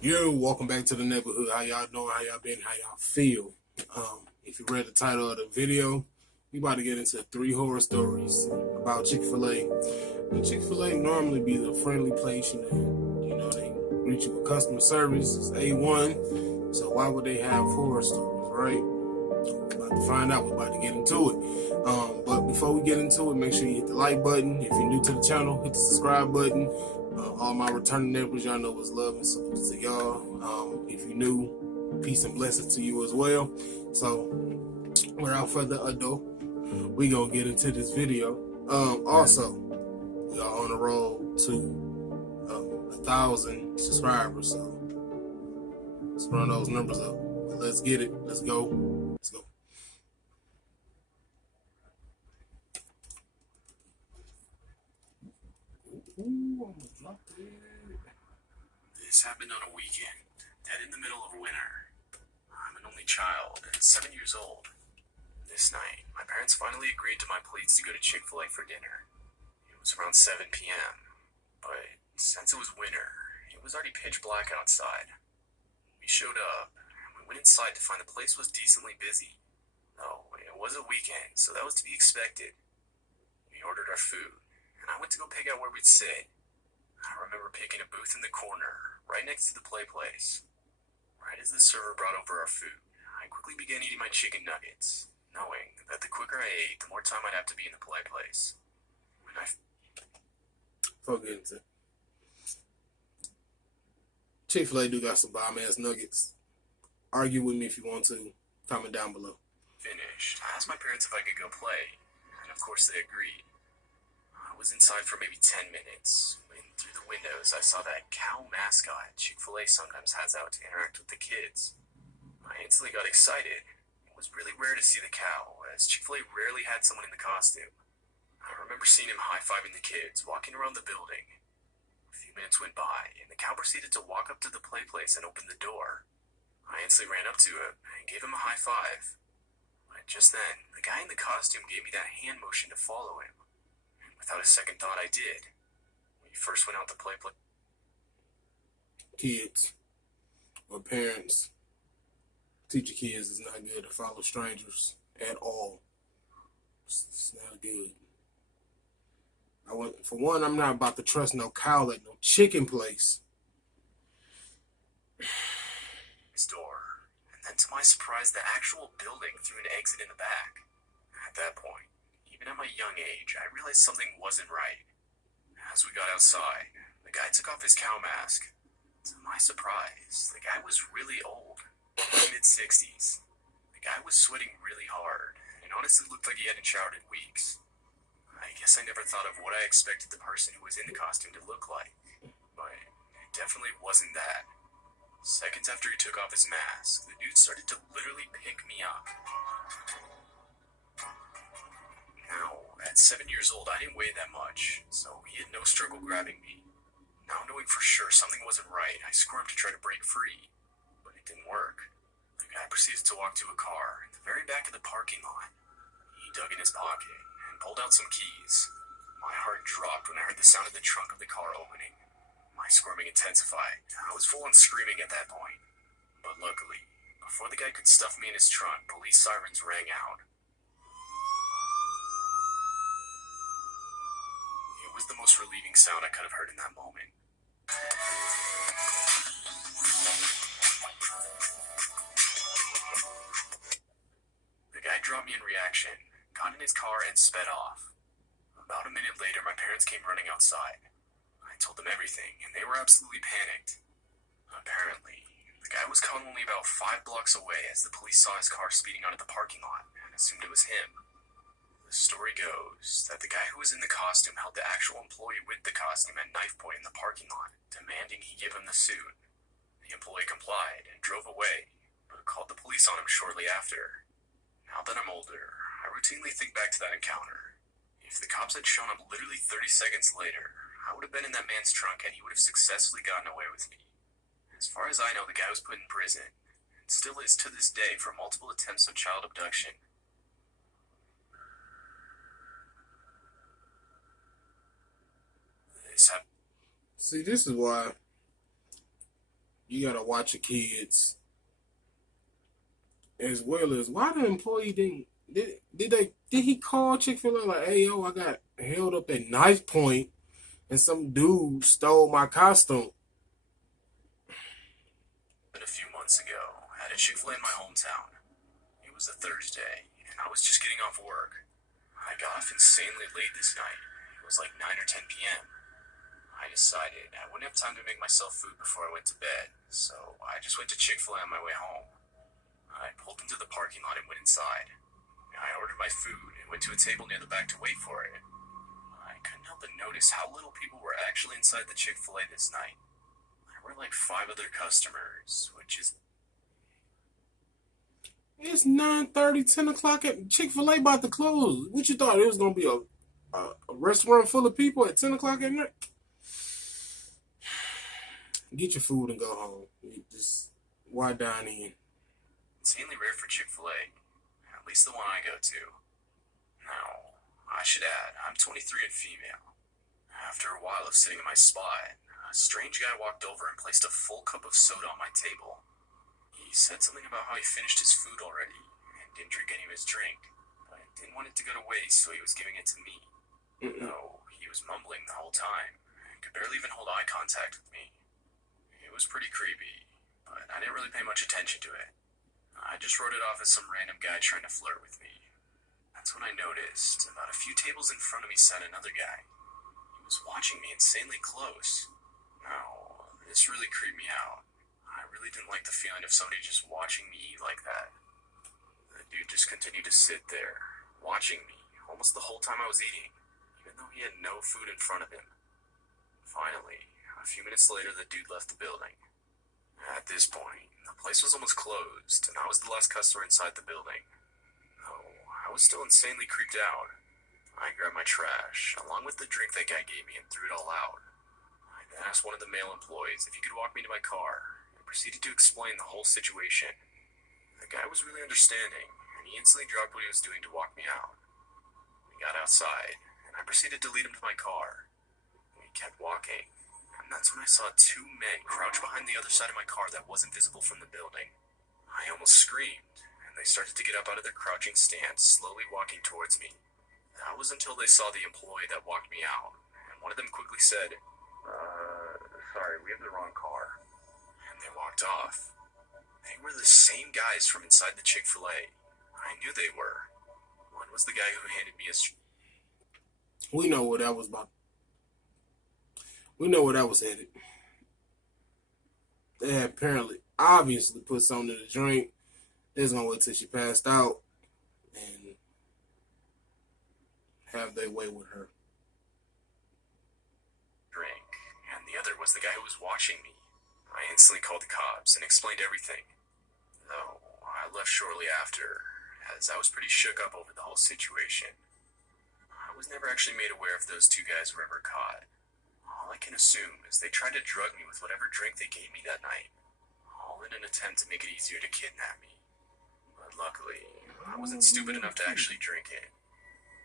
Yo, welcome back to the neighborhood. How y'all doing? How y'all been? How y'all feel? If you read the title of the video, we about to get into 3 horror stories about Chick-fil-A. And Chick-fil-A normally be the friendly place, they greet you with customer service. It's A1. So why would they have horror stories, right? We're about to find out. We're about to get into it. But before we get into it, make sure you hit the like button. If you're new to the channel, hit the subscribe button. All my returning neighbors, y'all know what's love and salutes to y'all. If you're new, peace and blessings to you as well. So, without further ado, we gonna get into this video. Also, we are on the road to 1,000 subscribers, so let's run those numbers up. But let's get it. Let's go. Let's go. Ooh, I'm gonna drop it. This happened on a weekend, dead in the middle of winter. I'm an only child and 7 years old. This night, my parents finally agreed to my pleas to go to Chick-fil-A for dinner. It was around 7 p.m., but since it was winter, it was already pitch black outside. We showed up, and we went inside to find the place was decently busy. Though it was a weekend, so that was to be expected. We ordered our food, and I went to go pick out where we'd sit. I remember picking a booth in the corner, right next to the play place. Right as the server brought over our food, I quickly began eating my chicken nuggets, knowing that the quicker I ate, the more time I'd have to be in the play place. When I Forget it. Chick-fil-A do got some bomb-ass nuggets. Argue with me if you want to. Comment down below. finished, I asked my parents if I could go play, and of course they agreed. I was inside for maybe 10 minutes, when through the windows I saw that cow mascot Chick-fil-A sometimes has out to interact with the kids. I instantly got excited. It was really rare to see the cow, as Chick-fil-A rarely had someone in the costume. I remember seeing him high-fiving the kids, walking around the building. A few minutes went by, and the cow proceeded to walk up to the play place and open the door. I instantly ran up to him and gave him a high five. But just then, the guy in the costume gave me that hand motion to follow him. Without a second thought, I did. We first went out to play. Kids or parents, teach your kids it's not good to follow strangers at all. It's not good. For one, I'm not about to trust no cow at no chicken place. His door, and then to my surprise, the actual building through an exit in the back. At that point, even at my young age, I realized something wasn't right. As we got outside, the guy took off his cow mask. To my surprise, the guy was really old, mid-60s. The guy was sweating really hard, and honestly looked like he hadn't showered in weeks. I guess I never thought of what I expected the person who was in the costume to look like, but it definitely wasn't that. Seconds after he took off his mask, the dude started to literally pick me up. Now, at 7 years old, I didn't weigh that much, so he had no struggle grabbing me. Now knowing for sure something wasn't right, I squirmed to try to break free, but it didn't work. The guy proceeded to walk to a car in the very back of the parking lot. He dug in his pocket and pulled out some keys. My heart dropped when I heard the sound of the trunk of the car opening. My squirming intensified. I was full on screaming at that point. But luckily, before the guy could stuff me in his trunk, police sirens rang out. It was the most relieving sound I could have heard in that moment. The guy dropped me in reaction, got in his car, and sped off. About a minute later, my parents came running outside. I told them everything, and they were absolutely panicked. Apparently, the guy was caught only about 5 blocks away as the police saw his car speeding out of the parking lot and assumed it was him. The story goes that the guy who was in the costume held the actual employee with the costume at knife point in the parking lot, demanding he give him the suit. The employee complied and drove away, but called the police on him shortly after. Now that I'm older, I routinely think back to that encounter. If the cops had shown up literally 30 seconds later, I would have been in that man's trunk and he would have successfully gotten away with me. As far as I know, the guy was put in prison, and still is to this day for multiple attempts of child abduction. See, this is why You gotta watch your kids, as well as why the employee did he call Chick-fil-A like, hey yo, I got held up at knife point and some dude stole my costume. But a few months ago, I had a Chick-fil-A in my hometown. It was a Thursday, and I was just getting off work. I got off insanely late this night. It was like 9 or 10 p.m. I decided I wouldn't have time to make myself food before I went to bed, so I just went to Chick-fil-A on my way home. I pulled into the parking lot and went inside. I ordered my food and went to a table near the back to wait for it. I couldn't help but notice how little people were actually inside the Chick-fil-A this night. There were like 5 other customers, which is... It's 9:30, 10 o'clock at Chick-fil-A about to close. What you thought it was gonna be a restaurant full of people at 10 o'clock at night? Get your food and go home. Just why dine in? insanely rare for Chick-fil-A, at least the one I go to. Now, I should add, I'm 23 and female. After a while of sitting in my spot, a strange guy walked over and placed a full cup of soda on my table. He said something about how he finished his food already and didn't drink any of his drink, but didn't want it to go to waste, so he was giving it to me. Though he was mumbling the whole time and could barely even hold eye contact with me. It was pretty creepy, but I didn't really pay much attention to it. I just wrote it off as some random guy trying to flirt with me. That's when I noticed, about a few tables in front of me sat another guy. He was watching me insanely close. Now, this really creeped me out. I really didn't like the feeling of somebody just watching me eat like that. The dude just continued to sit there, watching me, almost the whole time I was eating, even though he had no food in front of him. Finally, a few minutes later, the dude left the building. At this point, the place was almost closed, and I was the last customer inside the building. Though I was still insanely creeped out. I grabbed my trash, along with the drink that guy gave me, and threw it all out. I then asked one of the male employees if he could walk me to my car, and proceeded to explain the whole situation. The guy was really understanding, and he instantly dropped what he was doing to walk me out. We got outside, and I proceeded to lead him to my car. We kept walking. And that's when I saw 2 men crouch behind the other side of my car that wasn't visible from the building. I almost screamed, and they started to get up out of their crouching stance, slowly walking towards me. That was until they saw the employee that walked me out, and one of them quickly said, sorry, we have the wrong car. And they walked off. They were the same guys from inside the Chick-fil-A. I knew they were. One was the guy who handed me a... We know what that was about. We know where that was headed. They had apparently, obviously, put something in the drink. They was gonna wait till she passed out and have their way with her. Drink, and the other was the guy who was watching me. I instantly called the cops and explained everything. Though I left shortly after, as I was pretty shook up over the whole situation. I was never actually made aware if those 2 guys were ever caught. All I can assume is they tried to drug me with whatever drink they gave me that night, all in an attempt to make it easier to kidnap me. But luckily, I wasn't stupid enough to actually drink it.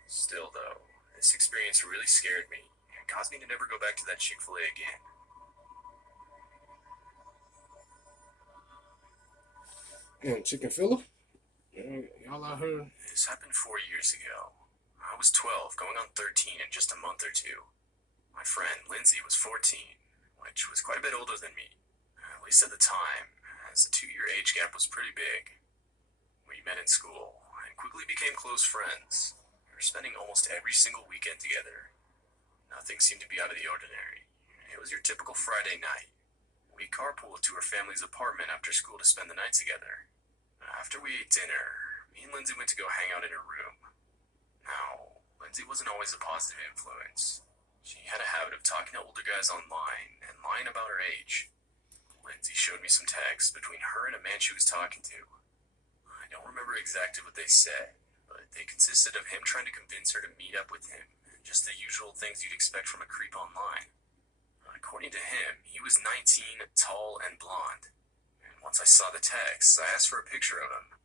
Still though, this experience really scared me and caused me to never go back to that Chick-fil-A again. Chicken filler? Y'all out here? This happened 4 years ago. I was 12, going on 13 in just a month or two. My friend, Lindsay, was 14, which was quite a bit older than me, at least at the time, as the 2-year age gap was pretty big. We met in school and quickly became close friends. We were spending almost every single weekend together. Nothing seemed to be out of the ordinary. It was your typical Friday night. We carpooled to her family's apartment after school to spend the night together. After we ate dinner, me and Lindsay went to go hang out in her room. Now, Lindsay wasn't always a positive influence. She had a habit of talking to older guys online and lying about her age. Lindsay showed me some texts between her and a man she was talking to. I don't remember exactly what they said, but they consisted of him trying to convince her to meet up with him, and just the usual things you'd expect from a creep online. According to him, he was 19, tall, and blonde. And once I saw the texts, I asked for a picture of him.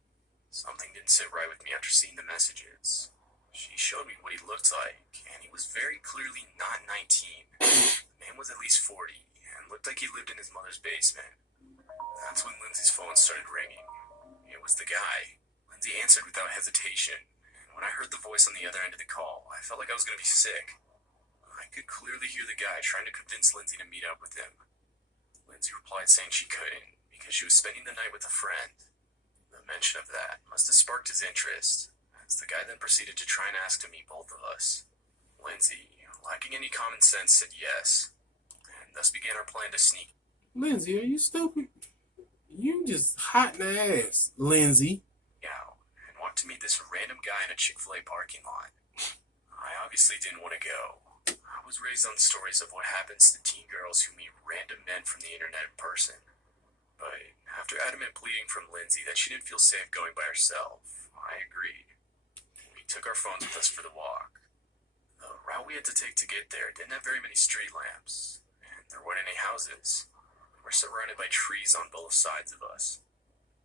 Something didn't sit right with me after seeing the messages. She showed me what he looked like, and he was very clearly not 19. The man was at least 40, and looked like he lived in his mother's basement. That's when Lindsay's phone started ringing. It was the guy. Lindsay answered without hesitation, and when I heard the voice on the other end of the call, I felt like I was going to be sick. I could clearly hear the guy trying to convince Lindsay to meet up with him. Lindsay replied saying she couldn't, because she was spending the night with a friend. The mention of that must have sparked his interest, as the guy then proceeded to try and ask to meet both of us. Lindsay, lacking any common sense, said yes, and thus began our plan to sneak. Lindsay, are you stupid? You just hot in the ass, Lindsay. Out and walked to meet this random guy in a Chick-fil-A parking lot. I obviously didn't want to go. I was raised on stories of what happens to teen girls who meet random men from the internet in person. But after adamant pleading from Lindsay that she didn't feel safe going by herself, I agreed. We took our phones with us for the walk. The route we had to take to get there didn't have very many street lamps, and there weren't any houses. We were surrounded by trees on both sides of us.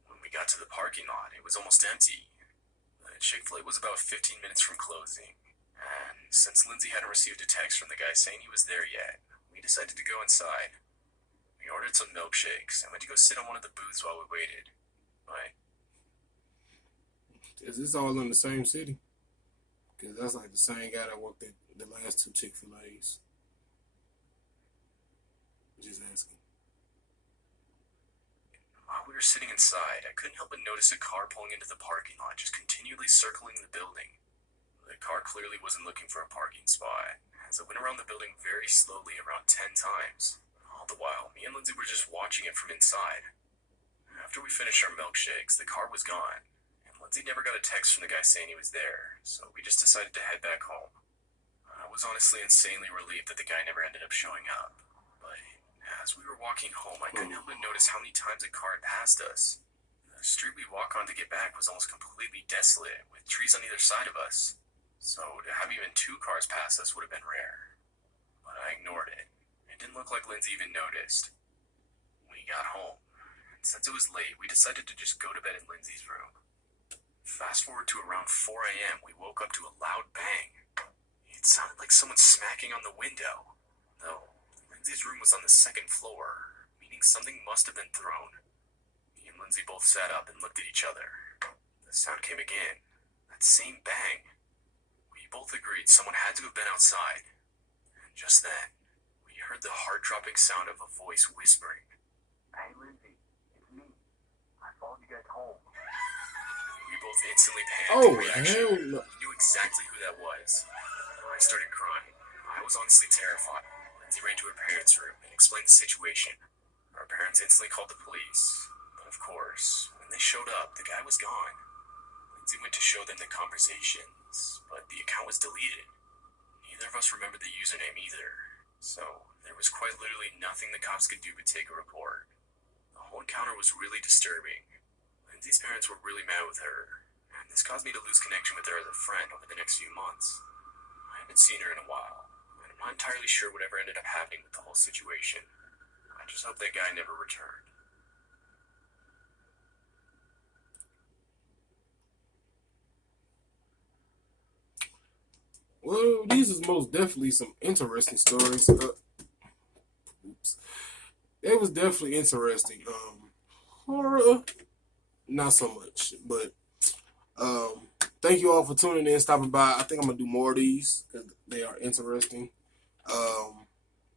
When we got to the parking lot, it was almost empty. The Chick-fil-A was about 15 minutes from closing, and since Lindsay hadn't received a text from the guy saying he was there yet, we decided to go inside. We ordered some milkshakes and went to go sit on one of the booths while we waited. But Is this all in the same city? Because that's like the same guy that worked at the last two Chick-fil-A's. Just asking. while we were sitting inside, I couldn't help but notice a car pulling into the parking lot, just continually circling the building. The car clearly wasn't looking for a parking spot, as it went around the building very slowly around 10 times. All the while, me and Lindsay were just watching it from inside. After we finished our milkshakes, the car was gone, and Lindsay never got a text from the guy saying he was there, so we just decided to head back home. I was honestly insanely relieved that the guy never ended up showing up, but as we were walking home, I couldn't help but notice how many times a car had passed us. The street we walked on to get back was almost completely desolate, with trees on either side of us, so to have even 2 cars pass us would have been rare. But I ignored it. It didn't look like Lindsay even noticed. We got home, and since it was late, we decided to just go to bed in Lindsay's room. Fast forward to around 4 a.m., we woke up to a loud bang. It sounded like someone smacking on the window, though Lindsay's room was on the 2nd floor, meaning something must have been thrown. Me and Lindsay both sat up and looked at each other. The sound came again, that same bang. We both agreed someone had to have been outside, and just then, we heard the heart-dropping sound of a voice whispering, "Hey Lindsay, it's me. I followed you guys home." We both instantly panicked in reaction. hell no. We knew exactly who that was. I started crying. I was honestly terrified. Lindsay ran to her parents' room and explained the situation. Our parents instantly called the police. But of course, when they showed up, the guy was gone. Lindsay went to show them the conversations, but the account was deleted. Neither of us remembered the username either, so there was quite literally nothing the cops could do but take a report. The whole encounter was really disturbing. Lindsay's parents were really mad with her, and this caused me to lose connection with her as a friend over the next few months. I haven't seen her in a while, and I'm not entirely sure whatever ended up happening with the whole situation. I just hope that guy never returned. Well, these is most definitely some interesting stories. It was definitely interesting. Horror, not so much, but thank you all for tuning in, stopping by. I think I'm gonna do more of these because they are interesting.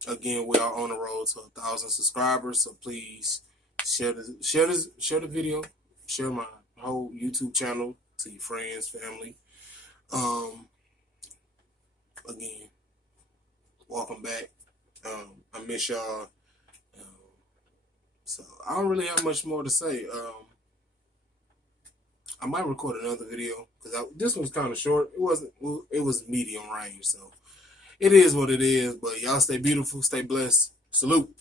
Again, we are on the road to 1,000 subscribers, so please share the video, share my whole YouTube channel to your friends, family. Again, welcome back. I miss y'all. So I don't really have much more to say. I might record another video because this one's kind of short. It was medium range, so it is what it is. But y'all stay beautiful, stay blessed. Salute.